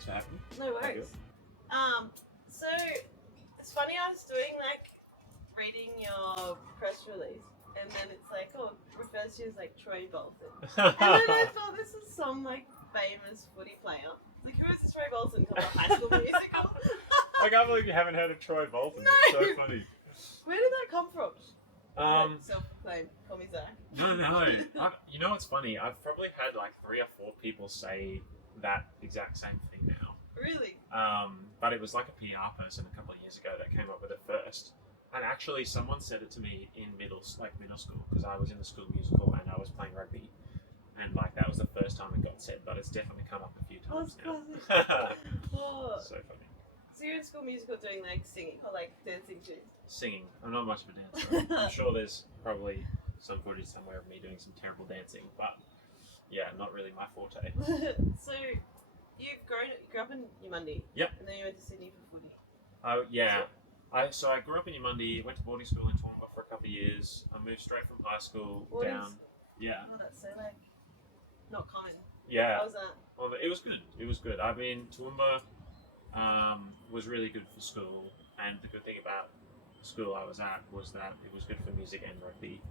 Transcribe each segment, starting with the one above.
Thanks for having me. No worries. So it's funny, I was doing reading your press release, and then it's like, oh, it refers to you as Troy Bolton. And then I thought this was some famous footy player. Like, who is Troy Bolton from the High School Musical? I can't believe you haven't heard of Troy Bolton. No. That's so funny. Where did that come from? Self-proclaimed, call me Zach. No. You know what's funny? I've probably had 3 or 4 people say that exact same thing now. Really? But it was a PR person a couple of years ago that came up with it first. And actually, someone said it to me in middle school, because I was in the school musical and I was playing rugby. And that was the first time it got said, but it's definitely come up a few times now. Oh. So funny. So you're in school musical doing singing or dancing too? Singing. I'm not much of a dancer. I'm sure there's probably some footage somewhere of me doing some terrible dancing, but yeah, not really my forte. So you grew up in Yamundi. Yep. And then you went to Sydney for footy. Oh yeah. I grew up in Yamundi, went to boarding school in Toowoomba for a couple of years. I moved straight from high school down. Yeah. Oh, that's so not common. Yeah. How was that? Well, it was good. It was good. I mean, Toowoomba was really good for school, and the good thing about the school I was at was that it was good for music and rugby.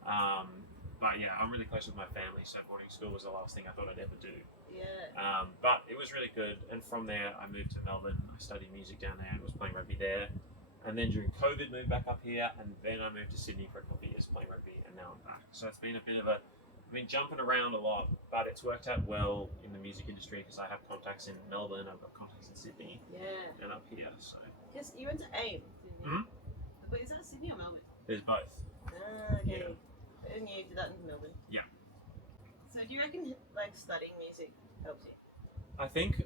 But yeah, I'm really close with my family, so boarding school was the last thing I thought I'd ever do. Yeah. But it was really good, and from there I moved to Melbourne. I studied music down there and was playing rugby there. And then during COVID, moved back up here, and then I moved to Sydney for a couple of years playing rugby, and now I'm back. So it's been a bit of I've been jumping around a lot, but it's worked out well in the music industry because I have contacts in Melbourne, I've got contacts in Sydney, and up here. So. Yes, you went to AIM, didn't you? Mm-hmm. But is that Sydney or Melbourne? There's both. Okay. Yeah. And you did that in Melbourne? Yeah. So do you reckon studying music helps you? I think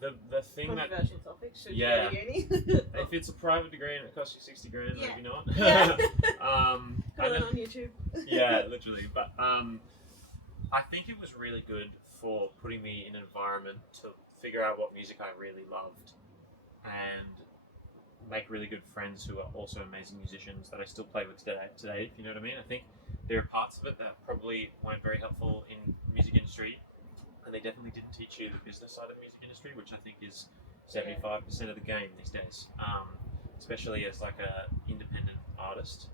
the thing Controversial topic. Should you Yeah. go to uni? if it's a private degree and it costs you 60 grand, Yeah. maybe not. Yeah. I Put it know- on YouTube. yeah, literally. But I think it was really good for putting me in an environment to figure out what music I really loved and make really good friends who are also amazing musicians that I still play with today, if you know what I mean. I think there are parts of it that probably weren't very helpful in the music industry, and they definitely didn't teach you the business side of the music industry, which I think is 75% of the game these days, especially as a independent artist.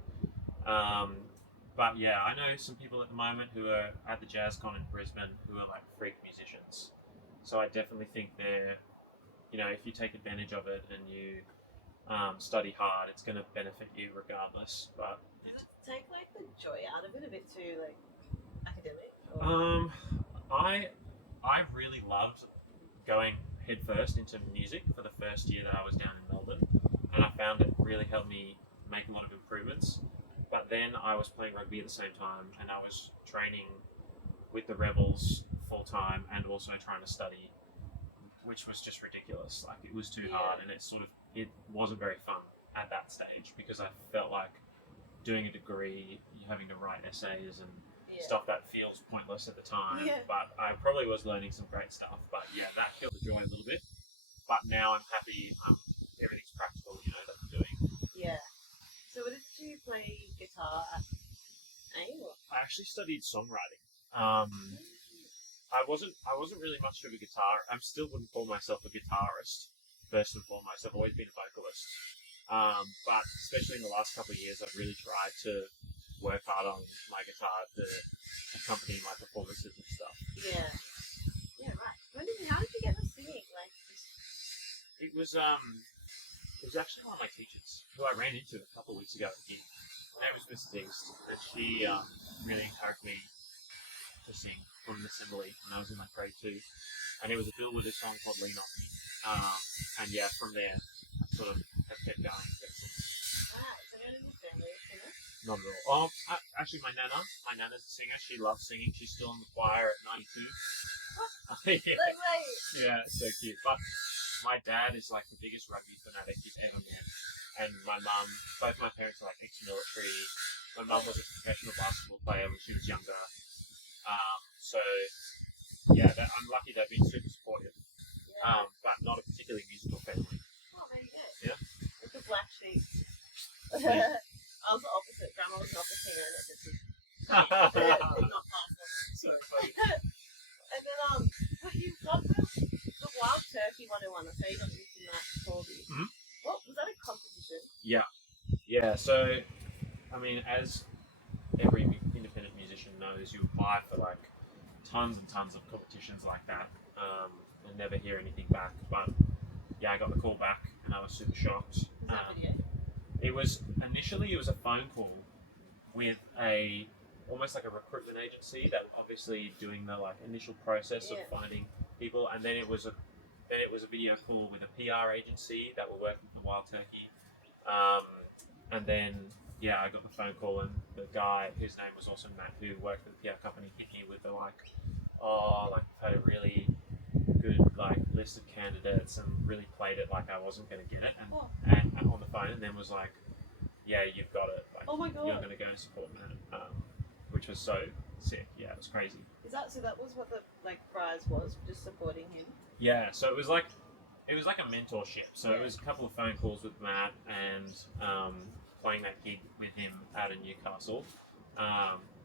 But yeah, I know some people at the moment who are at the Jazz Con in Brisbane who are freak musicians. So I definitely think they're, if you take advantage of it and you study hard, it's going to benefit you regardless. But does it take the joy out of it a bit too, academic? Or? I really loved going headfirst into music for the first year that I was down in Melbourne, and I found it really helped me make a lot of improvements. But then I was playing rugby at the same time, and I was training with the Rebels full time and also trying to study, which was just ridiculous. It was too hard, and it wasn't very fun at that stage because I felt like doing a degree, you're having to write essays and stuff that feels pointless at the time. Yeah. But I probably was learning some great stuff. But yeah, that killed the joy a little bit. But now I'm happy. Everything's practical, that I'm doing. Yeah. So did you play guitar at AIM? I actually studied songwriting. I wasn't really much of a guitar. I still wouldn't call myself a guitarist first and foremost. I've always been a vocalist. But especially in the last couple of years, I've really tried to work hard on my guitar to accompany my performances and stuff. Yeah. Yeah, right. How did you get into singing? It was actually one of my teachers who I ran into a couple of weeks ago here. Her name was Miss Dingst, and she really encouraged me to sing from an assembly when I was in grade 2. And it was a bill with a song called Lean On Me. And yeah, from there, I sort of have kept going ever since. Right, so you're in your family, you know? Not at all. Actually, my nana's a singer. She loves singing. She's still in the choir at 92. Yeah. No way. Yeah, it's so cute. But my dad is the biggest rugby fanatic you've ever met. And my mum, both my parents are ex-military. My mum was a professional basketball player when she was younger. So yeah, I'm lucky they've been super supportive. Yeah. But not a particularly musical family. Oh, there you go. Yeah. It's a black sheep. I was the opposite. Grandma was an opera singer and it just did not pass on. So funny. And then, but you love the Wild Turkey 101, I say you got this from Matt Corby. Mhm. What was that a competition? Yeah. So, I mean, as every independent musician knows, you apply for like tons and tons of competitions like that, and never hear anything back. But yeah, I got the call back, and I was super shocked. Was that video? It was initially a phone call with almost like a recruitment agency that were obviously doing the like initial process of finding people, and then it was a video call with a PR agency that were working for Wild Turkey, and then yeah, I got the phone call, and the guy whose name was also Matt, who worked for the PR company, hit me with the had a really good like list of candidates and really played it like I wasn't going to get it, and on the phone, and then was like, yeah, you've got it. Like, oh my god! You're going to go and support Matt, which was so sick. Yeah, it was crazy. So that was what the like prize was, just supporting him? Yeah, so it was like a mentorship. So it was a couple of phone calls with Matt and playing that gig with him out in Newcastle,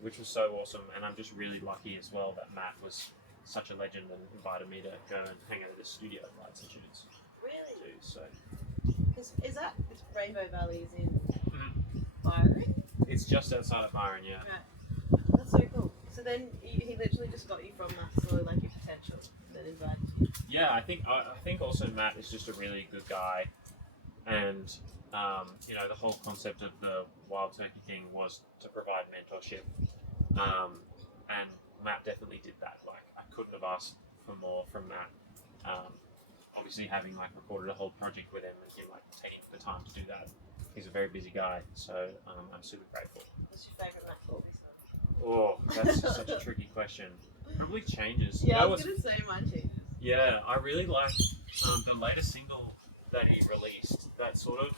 which was so awesome. And I'm just really lucky as well that Matt was such a legend and invited me to go and hang out at his studio and write some tunes. Really? Too, so. It's Rainbow Valley is in Byron? It's just outside of Byron, yeah. Right. That's so cool. So then he literally just got you from that sort of like your potential that invited you. Yeah, I think also Matt is just a really good guy, and the whole concept of the Wild Turkey thing was to provide mentorship, and Matt definitely did that. Like, I couldn't have asked for more from Matt. Obviously, having like recorded a whole project with him and him like taking the time to do that. He's a very busy guy, so I'm super grateful. What's your favourite Matt Corby song? Oh, that's such a tricky question. Probably Changes. Yeah, I was going to say mine Changes. Yeah, I really like the latest single that he released that sort of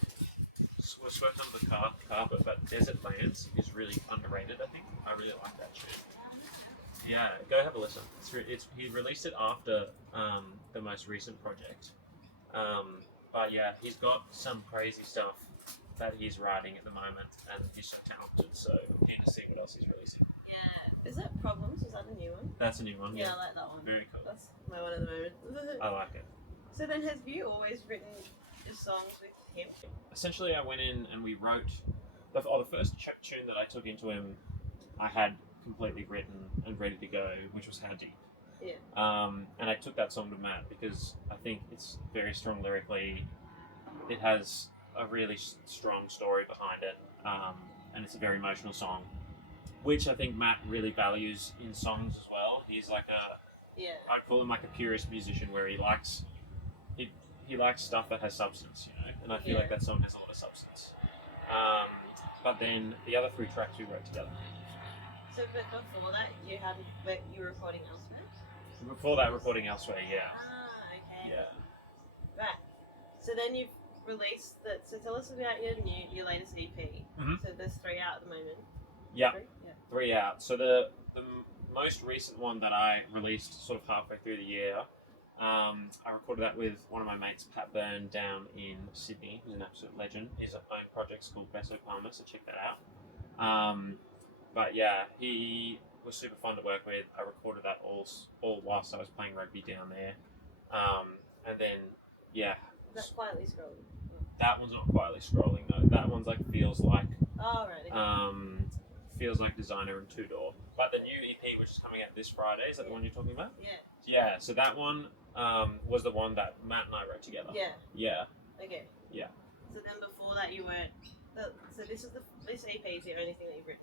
was swept under the carpet, but Desert Lands is really underrated, I think. I really like that tune. Yeah, go have a listen. He released it after the most recent project. But yeah, he's got some crazy stuff that he's writing at the moment, and he's so talented, so we're keen to see what else he's releasing. Yeah. Is that Problems? Was that a new one? That's a new one. Yeah, I like that one. Very cool. That's my one at the moment. I like it. So then, have you always written your songs with him? Essentially, I went in and we wrote the first tune that I took into him. I had completely written and ready to go, which was How Deep. Yeah. And I took that song to Matt because I think it's very strong lyrically. It has a really strong story behind it, and it's a very emotional song, which I think Matt really values in songs as well. He's like I'd call him like a purist musician, where he likes stuff that has substance, and I feel like that song has a lot of substance. But then the other 3 tracks we wrote together. So, but before that, you were recording elsewhere? Before that, recording elsewhere, yeah. Ah, okay. Yeah. Right. So then you've released that. So tell us about your latest EP. Mm-hmm. So there's 3 out at the moment. Yeah. 3? Yeah. 3 out. So the most recent one that I released sort of halfway through the year, I recorded that with one of my mates, Pat Byrne, down in Sydney, who's an absolute legend. His own project's called Beso Palmer, so check that out. But yeah, he was super fun to work with. I recorded that all whilst I was playing rugby down there. And then, yeah. That's Quietly Scrolling. That one's not quietly scrolling though. That one's like feels like. Oh, right. Okay. Feels like Designer and Two Door. But the new EP, which is coming out this Friday, is that the one you're talking about? Yeah. Yeah. So that one was the one that Matt and I wrote together. Yeah. Yeah. Okay. Yeah. So then before that, you weren't. So this EP is the only thing that you've written.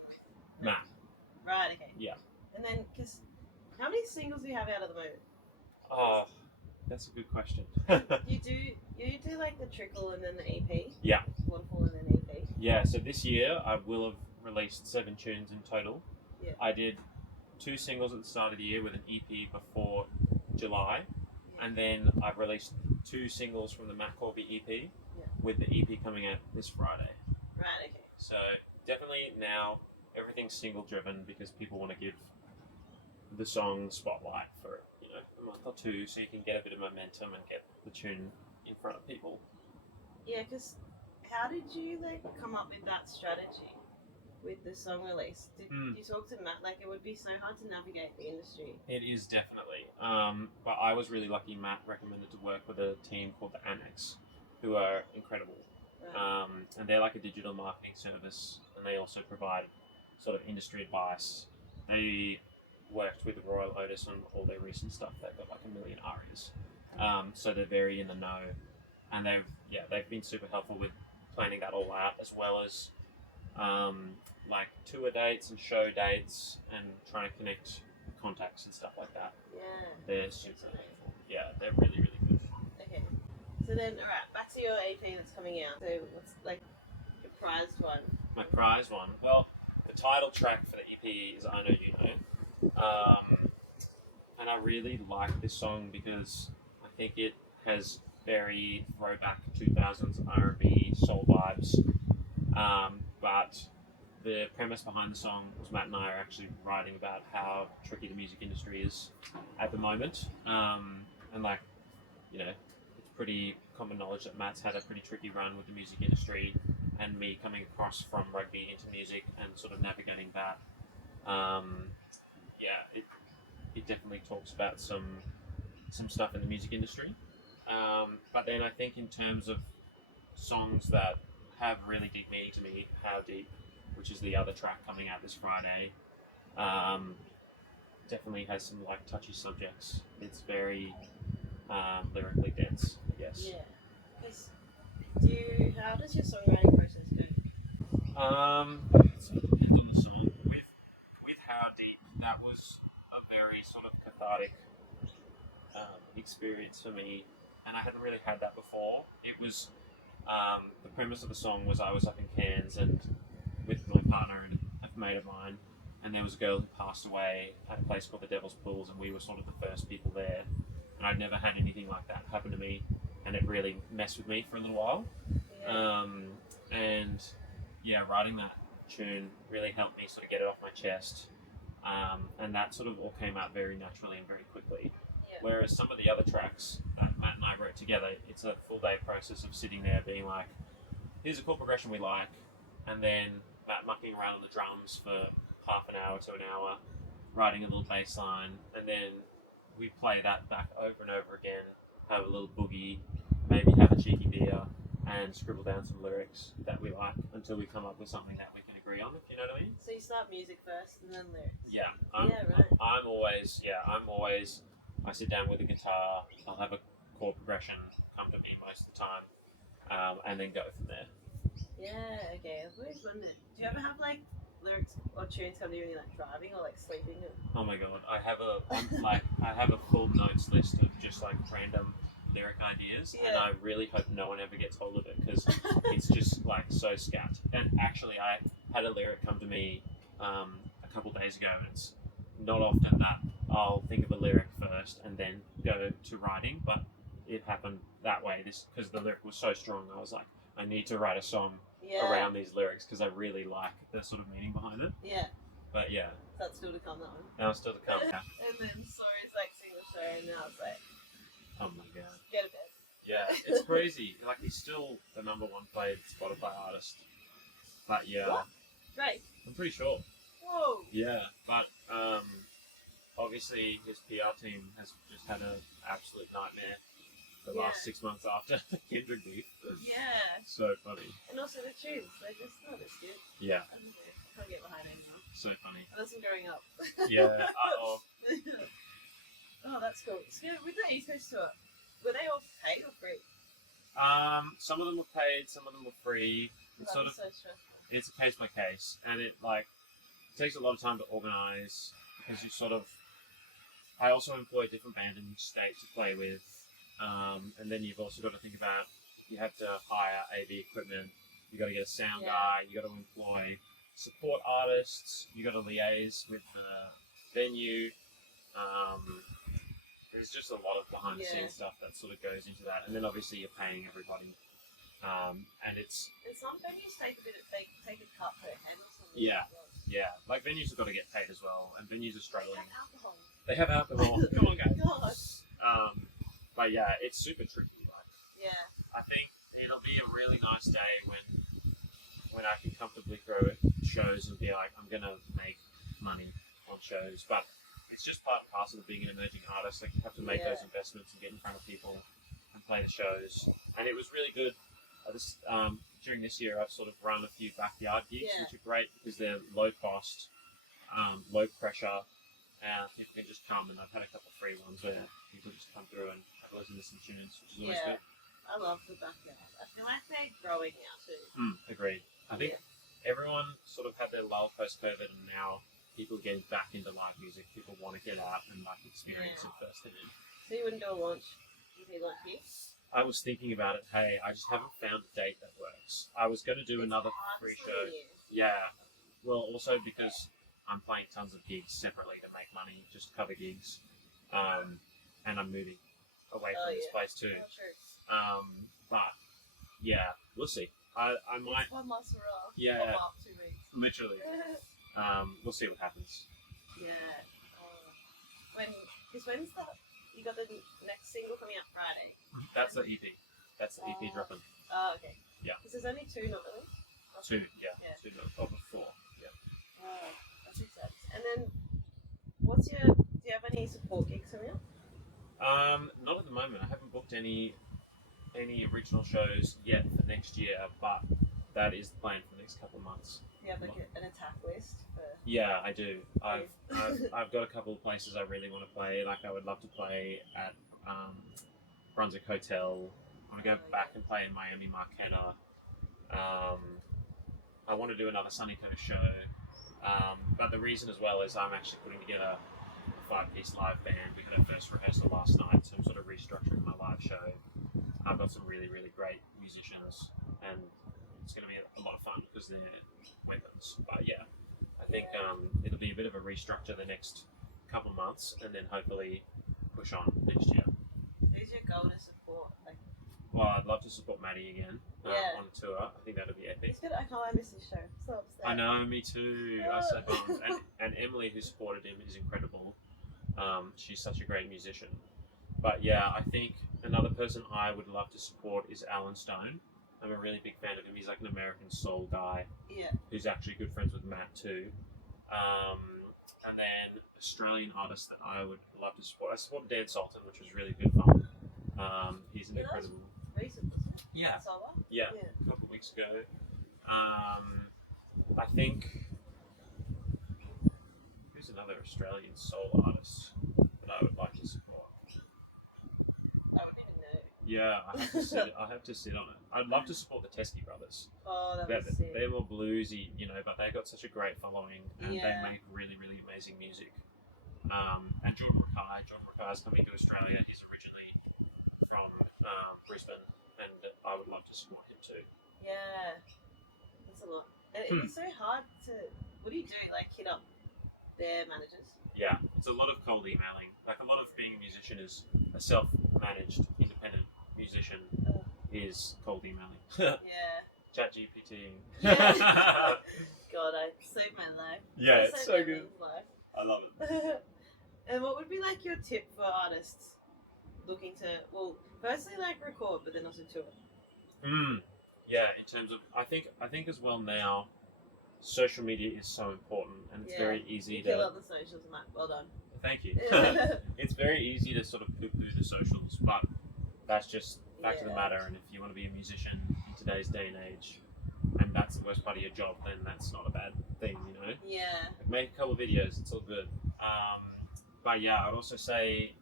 Matt. Right. Okay. Yeah. And then, because how many singles do you have out at the moment? Oh, that's a good question. You do like the trickle and then the EP? Yeah. One full and then EP? Yeah, so this year I will have released 7 tunes in total. Yeah. I did 2 singles at the start of the year with an EP before July, and then I've released 2 singles from the Matt Corby EP, with the EP coming out this Friday. Right, okay. So definitely now everything's single driven because people want to give the song spotlight for a month or 2, so you can get a bit of momentum and get the tune in front of people. Yeah, because how did you come up with that strategy? with the song release. Did you talk to Matt? Like, it would be so hard to navigate the industry. It is definitely. But I was really lucky. Matt recommended to work with a team called the Annex, who are incredible. Right. And they're like a digital marketing service, and they also provide sort of industry advice. They worked with Royal Otis on all their recent stuff. They've got like 1 million ARIAs. So they're very in the know, and they've been super helpful with planning that all out, as well as like tour dates and show dates, and trying to connect contacts and stuff like that. Yeah. They're super helpful. Yeah, they're really, really good. Okay. So then, alright, back to your EP that's coming out. So what's like your prized one? My prize one. Well, the title track for the EP is I Know You Know. And I really like this song because I think it has very throwback 2000s R&B soul vibes. But the premise behind the song was Matt and I are actually writing about how tricky the music industry is at the moment. And like, you know, it's pretty common knowledge that Matt's had a pretty tricky run with the music industry, and me coming across from rugby into music and sort of navigating that. It definitely talks about some stuff in the music industry. But then I think in terms of songs that have really deep meaning to me, How Deep, which is the other track coming out this Friday, definitely has some like touchy subjects. It's very lyrically dense, I guess. Yeah. How does your songwriting process go? It sort of depends on the song. With How Deep, that was a very sort of cathartic experience for me, and I hadn't really had that before. It was the premise of the song was I was up in Cairns and with my partner and a mate of mine, and there was a girl who passed away at a place called the Devil's Pools, and we were sort of the first people there, and I'd never had anything like that happen to me, and it really messed with me for a little while. Yeah. And yeah, writing that tune really helped me sort of get it off my chest, and that sort of all came out very naturally and very quickly. Yeah. Whereas some of the other tracks that Matt and I wrote together, it's a full day process of sitting there being like, here's a chord progression we like, and then Matt mucking around on the drums for half an hour to an hour, writing a little bass line, and then we play that back over and over again, have a little boogie, maybe have a cheeky beer, and scribble down some lyrics that we like until we come up with something that we can agree on, if you know what I mean. So you start music first and then lyrics. Yeah, Right. I'm always, I sit down with a guitar, I'll have a chord progression come to me most of the time, and then go from there. Yeah, okay. I've always wondered. Do you ever have like lyrics or tunes come to you when you're like driving or like sleeping? Oh my god, I have a full notes list of just like random lyric ideas, and I really hope no one ever gets hold of it because it's just like so scat. And actually, I had a lyric come to me a couple days ago, and it's not often that I'll think of a lyric first and then go to writing, but it happened that way. This because the lyric was so strong, I was like, I need to write a song around these lyrics because I really like the sort of meaning behind it. Yeah. But yeah. That's still to come, that one. Now it's still to come. Yeah. And then Sorry's like single show, and now it's like, oh my god. get a bed. Yeah, it's crazy. Like, he's still the #1 played Spotify artist. But yeah. What? Right. I'm pretty sure. Whoa. Yeah, but obviously his PR team has just had an absolute nightmare the last 6 months after the Kendrick beef. Yeah. So funny. And also the tunes, they're just not as good. Yeah. I don't know. Can't get behind it anymore. So funny. Unless I'm growing up. Yeah. Oh, that's cool. So with the East Coast tour, were they all paid or free? Some of them were paid, some of them were free. It's That sort was of so stressful. it's a case by case, and it takes a lot of time to organise because you sort of. I also employ a different band in each state to play with, and then you've also got to think about you have to hire AV equipment. You got to get a sound guy. You got to employ support artists. You got to liaise with the venue. There's just a lot of behind the scenes stuff that sort of goes into that, and then obviously you're paying everybody, and it's. And some venues take a cut per head or something. Yeah. Yeah, like venues have got to get paid as well, and venues are struggling. They have alcohol. They have alcohol. Come on, guys. God. But yeah, it's super tricky. Like, Yeah. I think it'll be a really nice day when when I can comfortably throw shows and be like, I'm gonna make money on shows. But it's just part and parcel of being an emerging artist. Like, you have to make those investments and get in front of people and play the shows. And it was really good. During this year, I've sort of run a few backyard gigs, which are great because they're low cost, low pressure, and people can just come. And I've had a couple of free ones where people just come through and listen to some tunes, which is always good. I love the backyard. I feel like they're growing now too. Agreed. I think everyone sort of had their lull post-COVID, and now people are getting back into live music. People want to get out and like experience it firsthand. So you wouldn't do a launch if you like this? I was thinking about it. Hey, I just haven't found a date that works. I was going to do another free show. Yeah. Well, also because I'm playing tons of gigs separately to make money, just cover gigs, and I'm moving away from this place too. Oh, true. But yeah, we'll see. I might. One last hurrah. Yeah. Up 2 weeks. Literally. We'll see what happens. Yeah. When's the? You got the next single coming out Friday. That's the EP. That's the EP dropping. Oh, okay. Yeah. Because there's only 2 not released. 2, yeah. 2 of 4. Yeah. Oh, that's exciting. And then, do you have any support gigs coming up? Not at the moment. I haven't booked any original shows yet for next year, but that is the plan for the next couple of months. You have like an attack list for... Yeah, I do. I've got a couple of places I really want to play. Like, I would love to play at Brunswick Hotel. I want to go back and play in Miami Marquetta. I want to do another Sunny Coast show. But the reason as well is I'm actually putting together a 5-piece live band. We had our first rehearsal last night, so I'm sort of restructuring my live show. I've got some really, really great musicians, and it's going to be a lot of fun because they're weapons. But yeah, I think it'll be a bit of a restructure the next couple of months, and then hopefully push on next year. Who's your goal to support? Well, I'd love to support Maddie again on tour. I think that'd be epic. I can't miss his show. So upset. I know, me too. I'm so bummed. And Emily, who supported him, is incredible. She's such a great musician. But yeah, I think another person I would love to support is Alan Stone. I'm a really big fan of him. He's like an American soul guy. Yeah. Who's actually good friends with Matt too. And then Australian artists that I would love to support. I supported Dan Sultan, which was really good fun. He's an incredible. Recent, wasn't it? Yeah. Solo? Yeah. A couple of weeks ago. I think. Who's another Australian soul artist that I would like to support? I don't even know. Yeah, I have to sit on it. I'd love to support the Teskey brothers. Oh, that was sick. They're more bluesy, but they've got such a great following, and they make really, really amazing music. And John Mackay is coming to Australia. He's originally from Brisbane, and I would love to support him too. Yeah, that's a lot. And it's so hard to. What do you do? Like, hit up their managers? Yeah, it's a lot of cold emailing. Like, a lot of being a musician is a self-managed, independent musician is cold emailing. Yeah. Chat GPT. Yeah. God, I saved my life. Yeah, it's so good. Life. I love it. And what would be like your tip for artists looking to, well, firstly like record, but then also tour? Yeah, in terms of, I think as well now, social media is so important, and it's very easy to. Kill out the socials, Matt. Well done. Thank you. It's very easy to sort of poo-poo the socials, but that's just fact of the matter. And if you want to be a musician in today's day and age, and that's the worst part of your job, then that's not a bad thing, Yeah. Make a couple of videos, it's all good. But yeah, I'd also say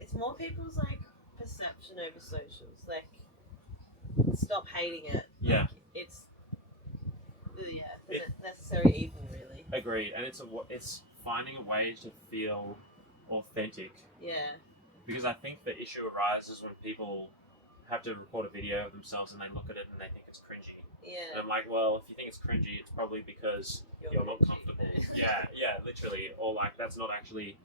it's more people's like perception over socials. Like, stop hating it. Yeah. Like, it's necessary evil, really. Agreed, and it's finding a way to feel authentic. Yeah. Because I think the issue arises when people have to record a video of themselves and they look at it and they think it's cringy. Yeah. And I'm like, well, if you think it's cringy, it's probably because you're not comfortable. yeah, literally. Or like, that's not actually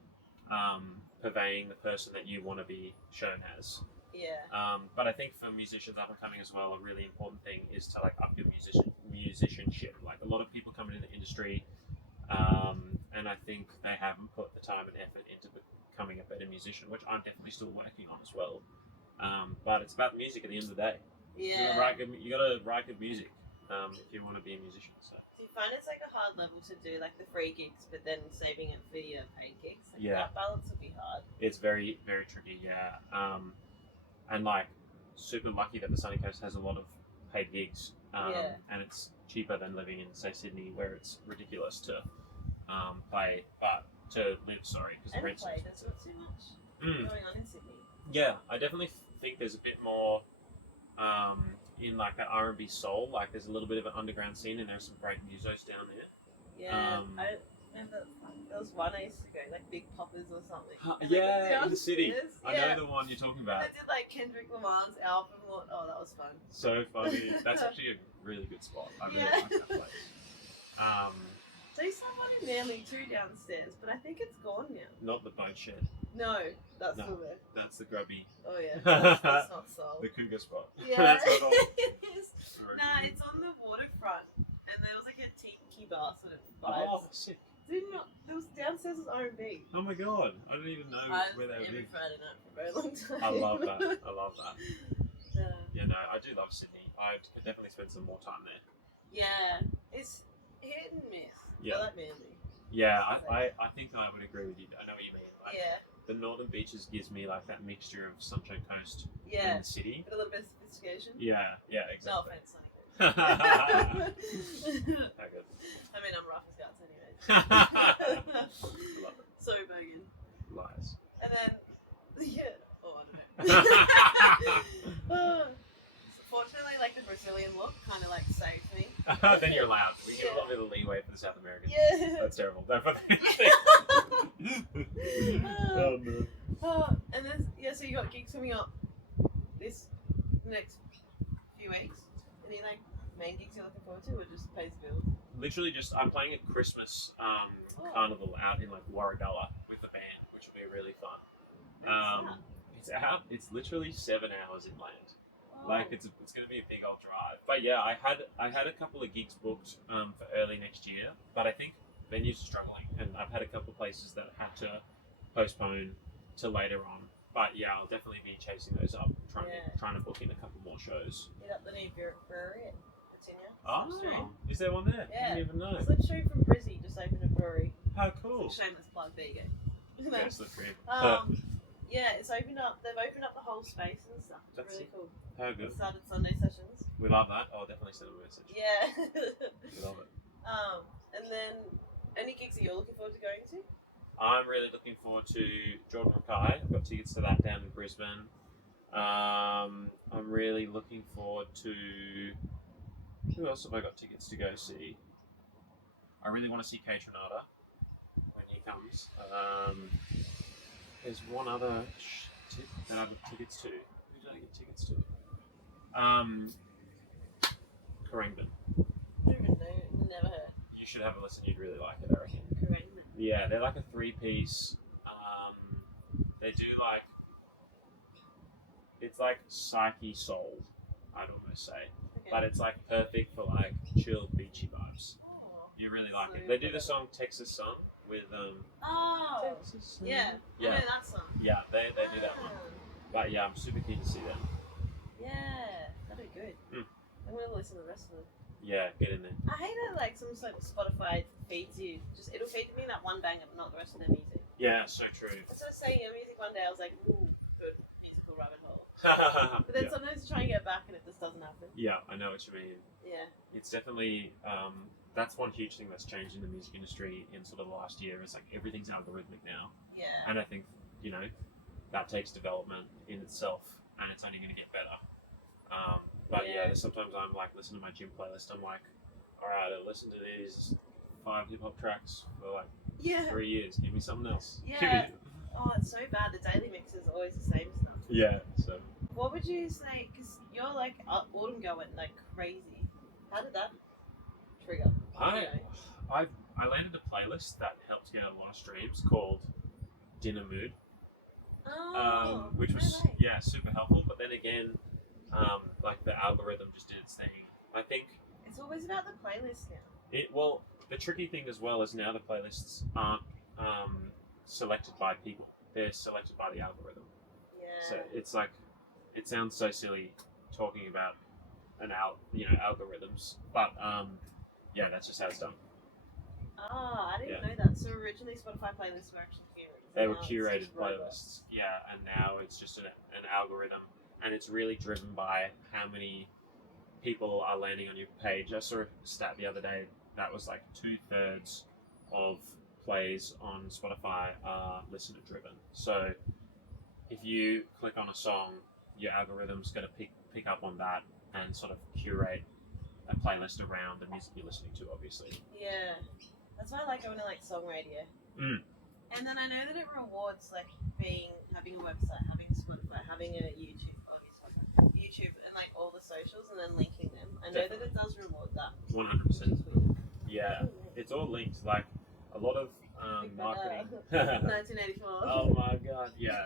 purveying the person that you want to be shown as. Yeah. But I think for musicians up and coming as well, a really important thing is to like up your musicianship. Like, a lot of people come into the industry, and I think they haven't put the time and effort into becoming a better musician, which I'm definitely still working on as well. But it's about music at the end of the day. Yeah. You gotta write good music. if you want to be a musician. So Do you find it's like a hard level to do like the free gigs, but then saving it for your paid gigs? Like Yeah. that balance would be hard. it's very, very tricky. Yeah. And like super lucky that the Sunny Coast has a lot of paid gigs. Yeah. And it's cheaper than living in say Sydney, where it's ridiculous to play, but to live. Sorry, because the And rent's play, there's expensive. not too much Mm. going on in Sydney. Yeah, I definitely think there's a bit more in like that R&B soul. Like there's a little bit of an underground scene, and there's some great musos down there. Yeah, Um, I remember there was one I used to go, like Big Poppers or something. Yeah, in the city. Downstairs. I Yeah. know the one you're talking And about. I did like Kendrick Lamar's album. Oh, that was fun. So funny. That's actually a really good spot. I really Yeah. like that place. So you saw one in Manly too downstairs, but I think it's gone now. Not the boat shed. No, that's No. still there. That's the grubby, Oh yeah, that's not sold. the cougar spot. Yeah, That's what it is. I reckon. Nah, it's on the waterfront, and there was like a tiki bar sort of vibes. Oh, sick. Did not. There was downstairs was R&B. Oh my god. I don't even know where they would Every be. Friday night for a very long time. I love that. I love that. Yeah. Yeah, no, I do love Sydney. I could definitely spend some more time there. Yeah, it's hit and miss. Yeah. I like Manly. Yeah, I think I would agree with you. I know what you mean. Like, Yeah, the northern beaches gives me like that mixture of Sunshine Coast yeah. and the city. But a little bit of sophistication. Yeah, No exactly. offense, Sonny. How I good. mean, I'm rough as guts anyways. Love it. So bogan. Lies. And then, yeah. Oh, I don't know. Fortunately, like the Brazilian look kind of like saved me. Then you're allowed. We get a little bit of leeway for the South Americans. Yeah. That's terrible. Don't put that. Oh, and then so you got gigs coming up this next few weeks. Any like main gigs you're looking forward to, or just pays bills? Literally just, I'm playing a Christmas carnival out in like Warragalla with the band, which will be really fun. It's out. It's literally 7 hours inland. Like it's going to be a big old drive. But yeah, I had a couple of gigs booked for early next year, but I think venues are struggling, and I've had a couple of places that had to postpone to later on. But yeah, I'll definitely be chasing those up, trying to book in a couple more shows. Hit up the new brewery at Virginia. Oh, is there one there? Yeah. I didn't even know. Slipstream from Brizzy just opened a brewery. How cool. Shameless plug. There you go. Yeah, Slipstream. Yeah, it's opened up. They've opened up the whole space and stuff. It's That's really cool. How good. It started Sunday sessions. We love that. I'll definitely send them a message. Yeah. We love it. And then any gigs that you're looking forward to going to? I'm really looking forward to Jordan Mackay. I've got tickets to that down in Brisbane. I'm really looking forward to... Who else have I got tickets to go see? I really want to see Kate Renata when he comes. There's one other tip that I've got tickets to. Who did I get tickets to? Karangbin. Never heard. You should have a listen. You'd really like it, I reckon. Correct. Yeah, they're like a 3-piece. They do like, it's like psyche soul, I'd almost say, Okay. but it's like perfect for like chill beachy vibes. Oh. You really like So it. They do the good. song Texas Sun with Oh. Texas Sun. Yeah. Yeah. I know that song. Yeah, they do that one. But yeah, I'm super keen to see them. Yeah, that'd be good. Mm. I'm gonna listen to the rest of them. Yeah, get in there. I hate that like some sort of Spotify feeds you. Just it'll feed me that one banger, but not the rest of their music. Yeah, so true. I started saying your music one day. I was like, ooh, good musical rabbit hole. But then Yeah. sometimes you try and get back and it just doesn't happen. Yeah, I know what you mean. Yeah. It's definitely that's one huge thing that's changed in the music industry in sort of the last year. Is like everything's algorithmic now, Yeah. and I think that takes development in itself, and it's only going to get better. But yeah, Yeah. sometimes I'm like listening to my gym playlist. I'm like, all right, I listened to these 5 hip hop tracks for like Yeah. 3 years. Give me something else. Yeah. Oh, it's so bad. The daily mix is always the same stuff. Yeah. So What would you say? Because you're like autumn going like crazy. How did that trigger? I landed a playlist that helped get a lot of streams called Dinner Mood. Oh, Which no was way. super helpful. But then again, like the algorithm just did its thing. I think It's always about the playlist now. well, the tricky thing as well is now the playlists aren't selected by people; they're selected by the algorithm. Yeah. So it's like, it sounds so silly talking about algorithms. But yeah, that's just how it's done. Oh, I didn't Yeah. know that. So originally Spotify playlists were actually curated. They were Now it's curated just robots. playlists, yeah, and now it's just an algorithm, and it's really driven by how many people are landing on your page. I saw a stat the other day that was like 2/3 of plays on Spotify are listener driven. So if you click on a song, your algorithm's going to pick up on that and sort of curate a playlist around the music you're listening to, obviously. Yeah, that's why I like going to like song radio. Mm. And then I know that it rewards like having a website, having Spotify, having a YouTube, and like all the socials, and then linking them. I know that it does reward that. 100%. Yeah, it's all linked. Like a lot of marketing. 1984. Oh my god, yeah.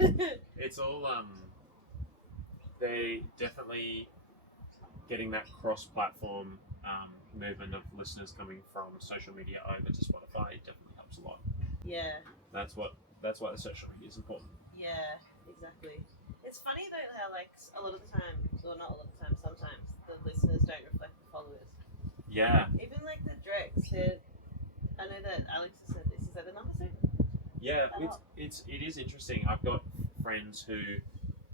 It's all they definitely getting that cross-platform movement of listeners coming from social media over to Spotify definitely helps a lot. Yeah. That's why the social media is important. Yeah, exactly. It's funny though how like a lot of the time, well not a lot of the time, sometimes the listeners don't reflect the followers. Yeah. Even like the directs, I know that Alex has said this. Is that the number two? Yeah, it is interesting. I've got friends who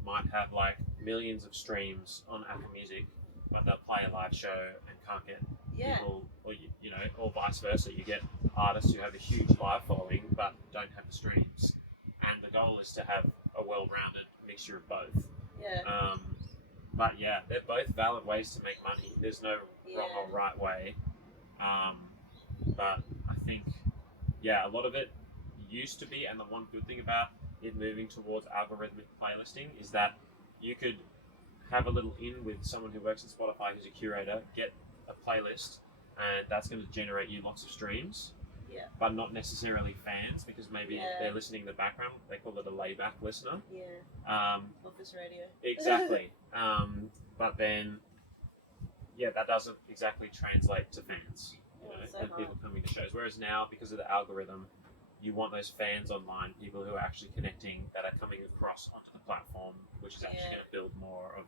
might have like millions of streams on Apple Music, but they'll play a live show and can't get people, or vice versa. You get artists who have a huge live following but don't have the streams, and the goal is to have a well-rounded mixture of both. Yeah. But yeah, they're both valid ways to make money. There's no wrong or right way. But I think, a lot of it used to be, and the one good thing about it moving towards algorithmic playlisting is that you could have a little in with someone who works at Spotify who's a curator, get a playlist, and that's going to generate you lots of streams. Yeah. But not necessarily fans, because maybe they're listening in the background. They call it a layback listener. Yeah. Office radio. Exactly. But then, that doesn't exactly translate to fans, and people coming to shows. Whereas now, because of the algorithm, you want those fans online, people who are actually connecting, that are coming across onto the platform, which is actually going to build more of,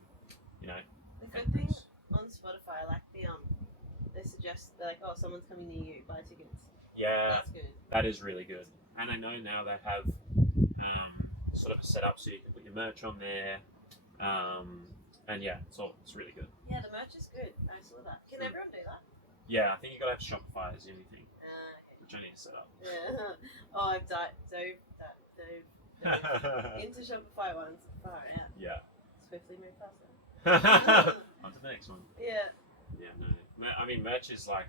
The good thing on Spotify, like they suggest like, oh, someone's coming near you, buy tickets. Yeah, that's good. That is really good. And I know now they have sort of a setup so you can put your merch on there. And it's really good. Yeah, the merch is good. I saw that. Can everyone do that? Yeah, I think you gotta have Shopify as the only thing, which I need to set up. Yeah. Oh, I've dove into Shopify once. Far out. Yeah. Swiftly move faster. On to the next one. Yeah. Yeah, no. I mean, merch is like,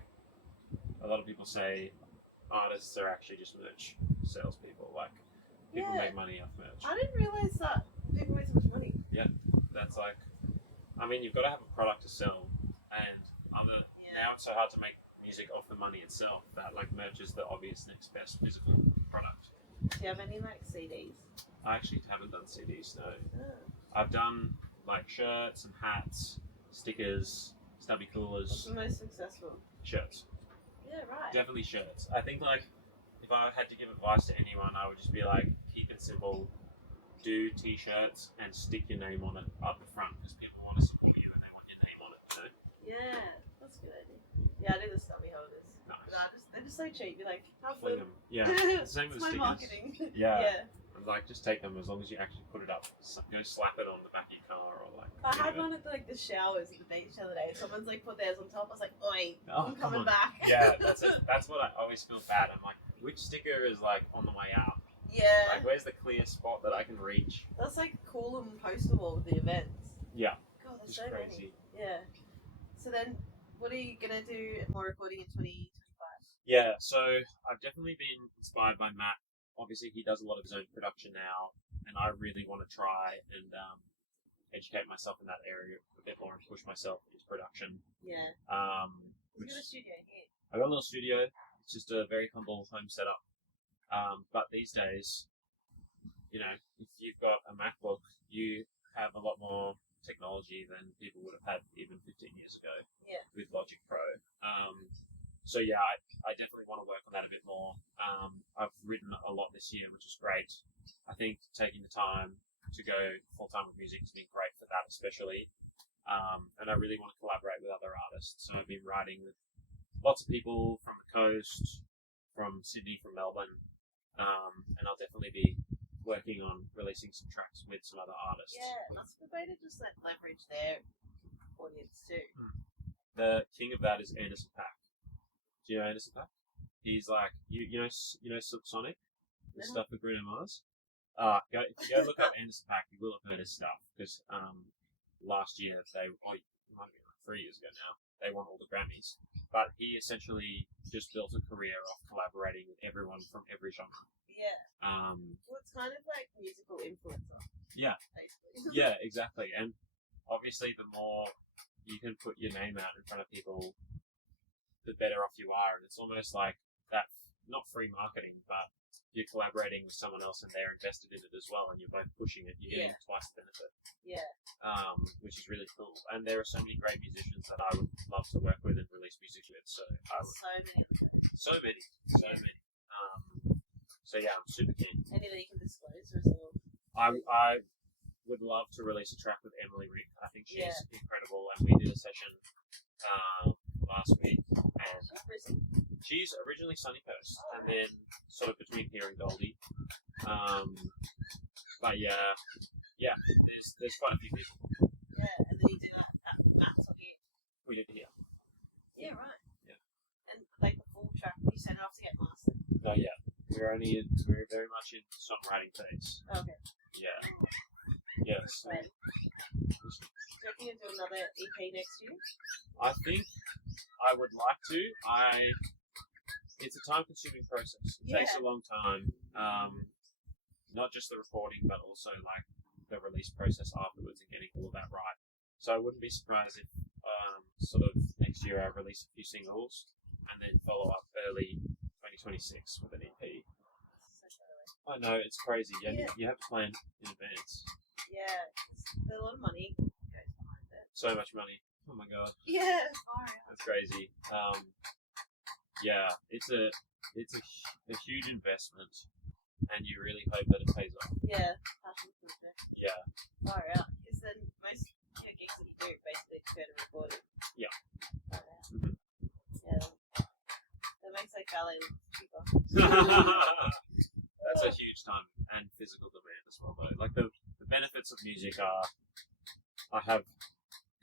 a lot of people say artists are actually just merch salespeople. Like, people make money off merch. I didn't realise that people make so much money. Yeah, that's like, I mean, you've got to have a product to sell, and now it's so hard to make music off the money itself that like merch is the obvious next best physical product. Do you have any like CDs? I actually haven't done CDs, no. Oh. I've done like shirts and hats, stickers, stubby coolers. What's the most successful? Shirts. Yeah, right. Definitely shirts. I think like if I had to give advice to anyone, I would just be like, keep it simple. Do t-shirts and stick your name on it up the front, because people want to support you and they want your name on it, Yeah, that's a good idea. Yeah, I do the stubby holders. Nice. They're just so cheap. You're like, how fling fun. them. Yeah. Same with it's the my stickers. marketing. Yeah. I'm like, just take them as long as you actually put it up. Go slap it on the back of your car or like. I had one at the showers at the beach the other day. Someone's like put theirs on top. I was like, oi, I'm coming back. Yeah, that's it. That's what I always feel bad. I'm like, which sticker is like on the way out? Yeah. Like, where's the clear spot that I can reach? That's like cool and postable with the events. Yeah. God, there's It's so crazy. many. Yeah. So then, what are you gonna do more recording in 2025? Yeah, so I've definitely been inspired by Matt. Obviously, he does a lot of his own production now, and I really want to try and educate myself in that area a bit more and push myself into production. Yeah. You got a studio here. I got a little studio. It's just a very humble home setup. But these days, if you've got a MacBook, you have a lot more technology than people would have had even 15 years ago with Logic Pro. So I definitely want to work on that a bit more. I've written a lot this year, which is great. I think taking the time to go full-time with music has been great for that, especially. and I really want to collaborate with other artists. So I've been writing with lots of people from the coast, from Sydney, from Melbourne, and I'll definitely be working on releasing some tracks with some other artists. Yeah, that's a good way to just like leverage their audience too. The king of that is Anderson .Paak. Do you know Anderson .Paak? He's like you know Sonic, the stuff with Bruno Mars. If you go look up Anderson .Paak, you will have heard his stuff because last year it might have been like 3 years ago now. They won all the Grammys, but he essentially just built a career off collaborating with everyone from every genre. Yeah. Well, it's kind of like musical influencer. Yeah. Basically. Yeah, exactly. And obviously, the more you can put your name out in front of people, the better off you are. And it's almost like that, not free marketing, but you're collaborating with someone else and they're invested in it as well, and you're both pushing it. You're getting twice the benefit. Yeah. Which is really cool. And there are so many great musicians that I would love to work with and release music with. So So many. So yeah, I'm super keen. Any that you can disclose or so? I would love to release a track with Emily Rick. I think she's incredible, and we did a session last week. And she's originally Sunny Coast, and then sort of between here and Goldie. But yeah, there's quite a few people. Yeah, and then you did that Matt's on here. We did here. Yeah, right. Yeah. And like the full track, you sent it off to get mastered. No, yeah. We're very much in songwriting phase. Okay. Yeah. Yes. Right. Do you reckon you'll do another EP next year? I think I would like to. It's a time-consuming process. It takes a long time. Not just the recording, but also like the release process afterwards and getting all of that right. So I wouldn't be surprised if sort of next year I release a few singles and then follow up early 2026 with an EP. I know, it's crazy. You have to plan in advance. Yeah, there's a lot of money goes behind it. So much money. Oh my god. Yeah, that's crazy. Yeah, it's a huge investment, and you really hope that it pays off. Yeah, passion project. Yeah. Far out, because then most gigs that you do basically go to recording. Yeah. Far out. Mm-hmm. Yeah, that makes like ballet cheaper. That's a huge time and physical demand as well, though. Like the benefits of music are, I have,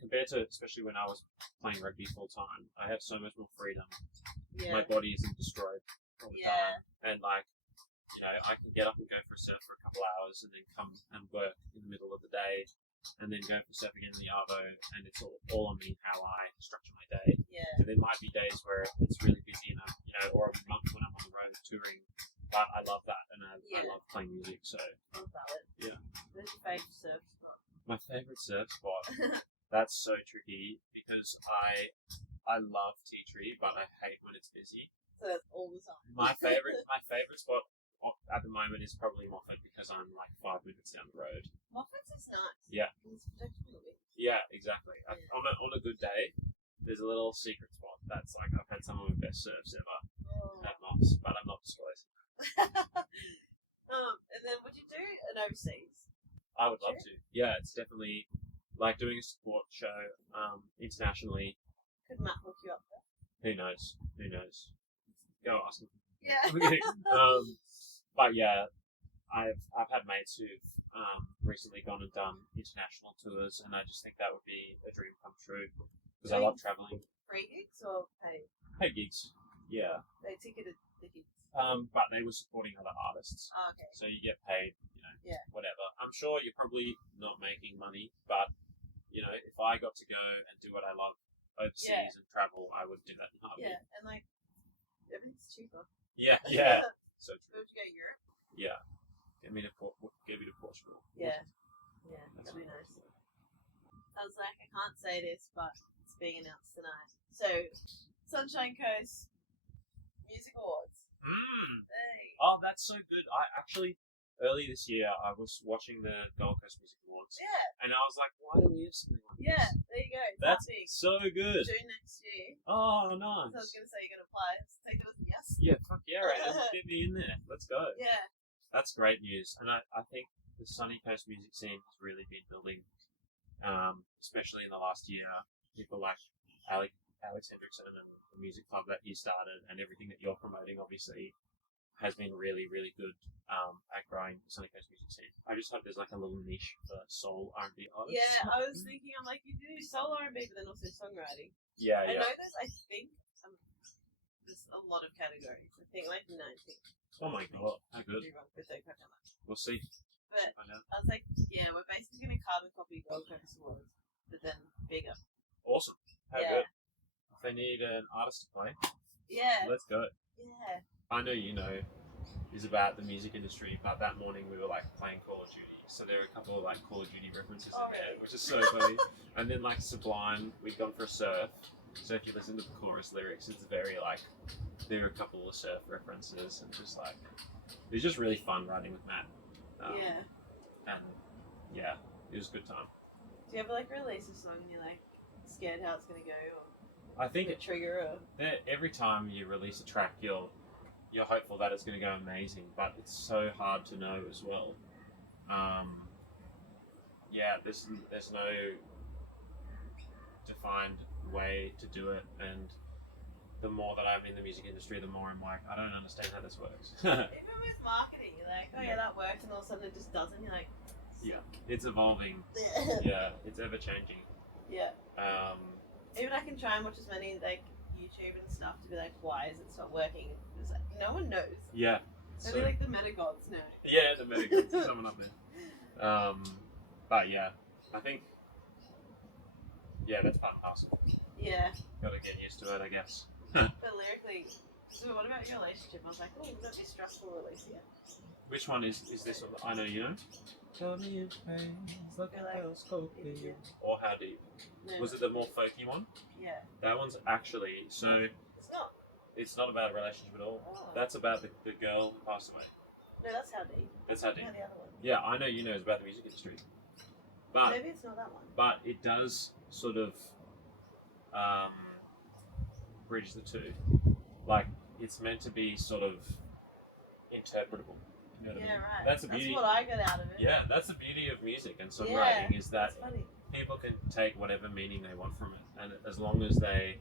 compared to especially when I was playing rugby full time, I have so much more freedom. Yeah. My body isn't destroyed all the time, and like, you know, I can get up and go for a surf for a couple hours, and then come and work in the middle of the day, and then go for surf again in the arvo, and it's all on me how I structure my day. Yeah. And there might be days where it's really busy, and or a month when I'm on the road touring. But I love that, and I love playing music. So. I love that. Yeah. Where's your favourite surf spot? My favourite surf spot. That's so tricky because I love tea tree, but I hate when it's busy. So that's all the time. My favourite spot at the moment is probably Moffat because I'm like 5 minutes down the road. Moffat's is nice. Yeah. It's protected from the wind. Yeah, exactly. Yeah. On a good day, there's a little secret spot that's like I've had some of my best surfs ever at Moffs, but I'm not disclosing. And then would you do an overseas? I would love to. Yeah, it's definitely like doing a sport show internationally. Could Matt hook you up there? Who knows? Go ask him. Yeah. But yeah, I've had mates who've recently gone and done international tours, and I just think that would be a dream come true because I love traveling. Free gigs or paid? Paid gigs, yeah. They ticketed the gigs. But they were supporting other artists. Oh, okay. So you get paid, whatever. I'm sure you're probably not making money, but if I got to go and do what I love overseas and travel, I would do that in a heartbeat. Yeah, and like everything's cheaper. Yeah. So true. Would you go to Europe? Yeah. Get me to Portugal. Yeah, that'd be nice. I was like, I can't say this, but it's being announced tonight. So, Sunshine Coast Music Awards. Hey. Oh, that's so good. I actually, early this year, I was watching the Gold Coast Music Awards. Yeah. And I was like, why do we have something like this? Yeah, there you go. That's so good. June next year. Oh, nice. So I was going to say you're going to apply. So take it as a yes. Yeah, fuck yeah, right. Let's get me in there. Let's go. Yeah. That's great news. And I think the Sunny Coast music scene has really been building especially in the last year. People like Alex Hendrickson and the music club that he started, and everything that you're promoting, obviously, has been really, really good at growing the Sunny Coast music scene. I just hope there's like a little niche for soul R&B artists. Yeah, I was thinking, I'm like, you do soul R&B, but then also songwriting. Yeah, I yeah. know there's a lot of categories. I think like 19. Oh my god, how good. But don't quite know much. We'll see. But I know. I was like, yeah, we're basically going to carbon copy Gold Coast Awards, but then bigger. Awesome. How Yeah. good. If they need an artist to play, Yeah. let's go. Yeah. I know you know is about the music industry, but that morning we were like playing Call of Duty, so there were a couple of like Call of Duty references in there, Really? which is so funny. And then like Sublime, we'd gone for a surf, so if you listen to the chorus lyrics, it's very like, there are a couple of surf references, and just like, it was just really fun writing with Matt. Yeah. And yeah, it was a good time. Do you ever like release a song and you're like scared how it's going to go? Or I think a trigger or... that every time you release a track, you're hopeful that it's going to go amazing, but it's so hard to know as well. Yeah, there's no defined way to do it, and the more that I'm in the music industry, the more I'm like, I don't understand how this works. Even with marketing, you're like, oh yeah, that works, and all of a sudden it just doesn't. You're like, yeah, it's evolving. Yeah, it's ever changing. Yeah. Um, Even I can try and watch as many like YouTube and stuff to be like, why is it not working? It's like no one knows. yeah. Maybe like the meta gods know. Yeah, the medical, someone up there. But yeah, I think, yeah, that's part and parcel. Yeah. Gotta get used to it, I guess. But lyrically, so what about your relationship? I was like, oh, would that be stressful release yet? Which one is this one? I know you know. Tell me your pains, look You're like, telescoping. Or How Deep. No. Was it the more folky one? Yeah. That one's actually, so It's not. it's not about a relationship at all. Oh. That's about the girl who passed away. No, that's How Deep. That's How Deep. Yeah, the other one. Yeah, I know you know it's about the music industry. But Maybe it's not that one. But it does sort of bridge the two. Like, it's meant to be sort of interpretable. You know what I mean? Right. That's the beauty. That's what I get out of it. Yeah, that's the beauty of music and songwriting, is that That's funny. people can take whatever meaning they want from it, and as long as they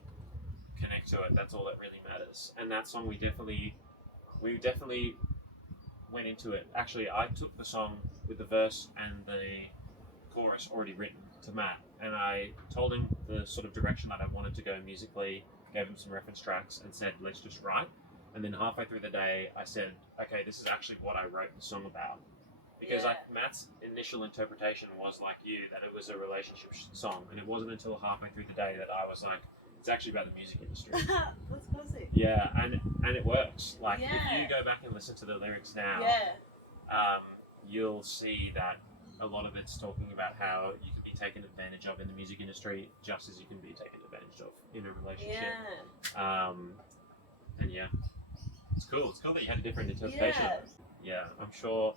connect to it, that's all that really matters. And that song, we definitely went into it. Actually, I took the song with the verse and the chorus already written to Matt, and I told him the sort of direction that I wanted to go musically, gave him some reference tracks, and said, let's just write. And then halfway through the day, I said, okay, this is actually what I wrote the song about. Because Matt's initial interpretation was like you, that it was a relationship song, and it wasn't until halfway through the day that I was like, it's actually about the music industry. That's classic. Yeah, and it works. Like, if Yeah. you go back and listen to the lyrics now, Yeah. you'll see that a lot of it's talking about how you can be taken advantage of in the music industry just as you can be taken advantage of in a relationship. Yeah. And yeah, it's cool. It's cool that you had a different interpretation of it. Yeah, I'm sure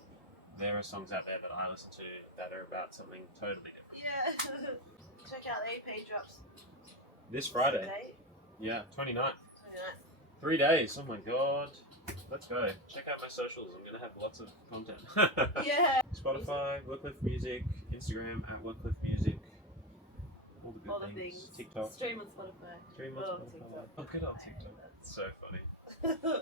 there are songs out there that I listen to that are about something totally different. Yeah. Check out the EP drops. This Friday. Today. Yeah, 29th. 29th. 3 days. Oh my god. Let's go. Check out my socials. I'm going to have lots of content. Yeah. Spotify, Clift Music, Instagram at Clift Music. All the good All the things. things. TikTok. Stream on Spotify. Stream on Oh, Spotify. TikTok. Oh, good on TikTok. That's so funny.